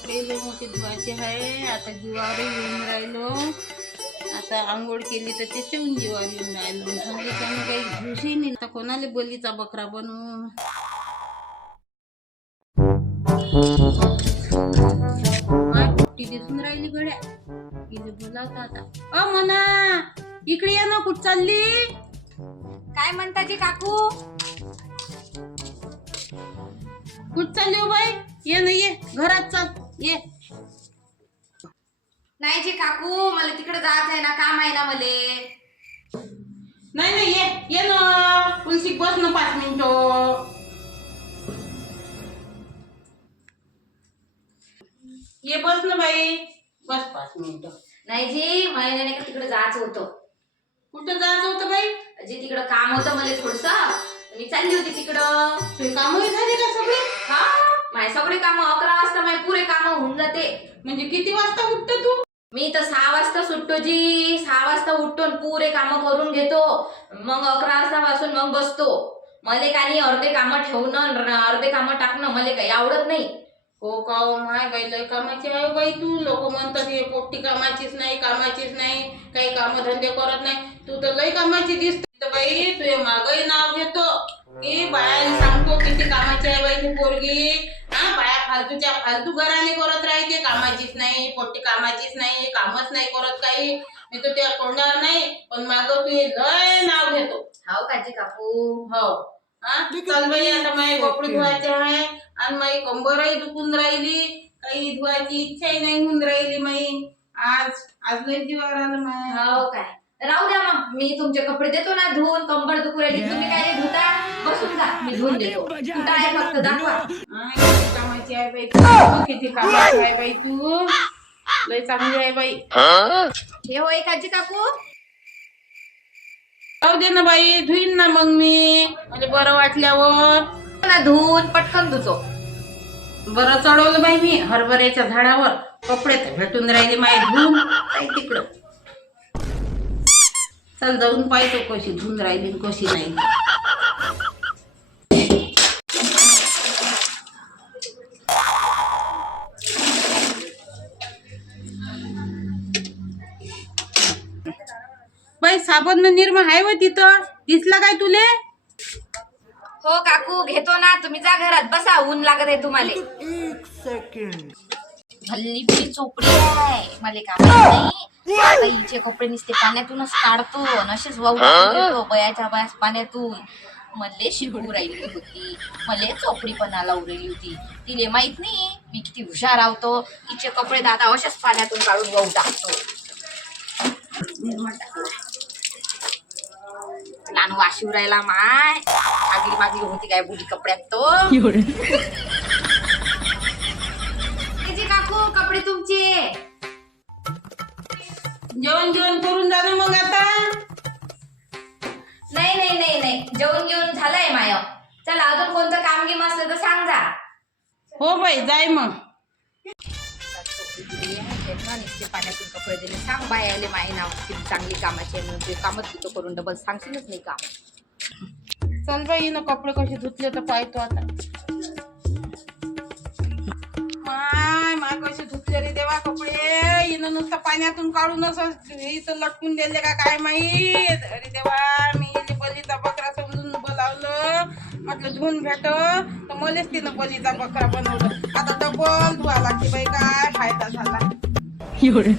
कपडे लय मोठे धुवायचे आहे. आता जीवावर येऊन राहिलो. आता आंघोळ केली तर त्याच्याहून जीवावर येऊन राहिलो. चांगले त्याने काही घुसही नाही. आता कोणाला बलीचा बकरा बनवू. कुठे दिसून राहिली गड्या. इथे बोलावता आता. मना इकडे ये ना. कुठं चालली. काय म्हणता जी काकू? कुठं चालली हो बाई. ये ना ये घरात चाल ये. नाही जी काकू, मला तिकडे जायचं आहे ना, काम आहे ना मले. नाही नाही ये ये ना. तुलसी बस ना 5 मिनिटं. ये बस ना बाई. बस 5 मिनिटं. नाही जी, मला नाही का तिकडे जायचं होतं. कुठं जायचं होतं बाई. जी तिकडं काम होतं मला थोडस, मी चालली होती तिकडं. तुझे कामही झाले का सगळे. हा, माझे सगळे काम 11 वाजता माझे पुरे काम होऊन जाते. म्हणजे किती वाजता उठतो तू. मी तर 6 वाजता सुटतो जी. 6 वाजता उठतो पुरे काम करून घेतो. मग 11 वाजता पासून मग बसतो. मला काही अर्धे काम ठेवणं अर्धे काम टाकणं मला काही आवडत नाही. हो का हो माय बाई लय कामाची आहे बाई तू. लोक म्हणतात हे पोट्टी कामाचीच नाही कामाचीच नाही, काही कामधंदे करत नाही. तू तर लय कामाची दिसते बाई. तुझे मागही नाव घेतो की बाया सांगतो किती कामाची आहे बाई तू पोरगी. हा बाया फालतूच्या फालतू घराने करत राहते. कामाचीच नाही, पोट्टी कामाचीच नाही, कामच नाही करत काही. मी तर त्या तोंडावर नाही पण माग तू हे लय नाव घेतो. हाव काजी काकू. हो हा चल बाई. आता माझे कपडे धुवायचे आहे आणि माझी कंबरही दुखून राहिली. काही धुवायची इच्छाही नाही होऊन राहिली माई. आज लय जीवावर आलं माय. हो काय, राहू द्या मग. मी तुमचे कपडे देतो ना धुवून. कंबर दुखू राहिली, तुम्ही काय धुता. बसून जा, मी धुवून देतो. कुठं आहे फक्त दाखवा. किती कामाची आहे बाई तू. किती कामाची आहे बाई तू. लय चांगली आहे बाई. हे होय काजी काकू. जाऊ दे ना बाई. धुईन ना मग मी. मला बरं वाटल्यावर ना धुवून पटकन धुतो. बरं चढवलं बाई मी हरभऱ्याच्या झाडावर. कपडे तर भेटून राहिले माय धुवून. काय तिकडं. चल जाऊन पाहतो कशी धुवून राहिली कशी नाही. बाई साबण निर्मा आहे व तिथं. दिसला काय तुले. हो काकू, घेतो ना. तुम्ही जा घरात बसा, ऊन लागत आहे तुम्हाला. हल्ली पिढी चोपडी आहे. मला काम नाही. आता हिचे कपडे नुसते पाण्यातूनच काढतो, असेच वाहू टाकतो बयाच्या बयास पाण्यातून. मले शिकू राहिली होती, मले चोपडीपणा लावून राहिली होती. तिले माहित नाही मी किती हुशार आवतो. हिचे कपडे दादा असेच पाण्यातून काढून वाहू टाकतो. लहान वाशिव राहिला माय. आगली मागली होती काय बुडी कपड्यात तो. काकू कपडे तुमचे. जेवण करून जा मग आता. नाही नाही नाही नाही, जेवण घेऊन झालंय माय. चला अजून कोणतं काम गिम असलं तर सांग जा. हो बाई जाय मग. पाण्यातून कपडे दिले. सांग बाय आले माय नाव किती चांगली कामाची आहे म्हणून. ते कामच तिथं करून डबल सांगशीलच नाही काम. चल बाई ना कपडे कसे धुतले तर पाहतो आता. माय कसे धुतले रे देवा कपडे. हिनं नुसतं पाण्यातून काढूनच इथं लटकून दिले का काय माहित. अरे देवा मी बलीचा बकरा समजून बोलावलं. म्हटलं धुवून भेट तर मलेच तिनं बलीचा बकरा बनवलं. आता डबल धुवा लागते बाई. काय फायदा झाला. अरे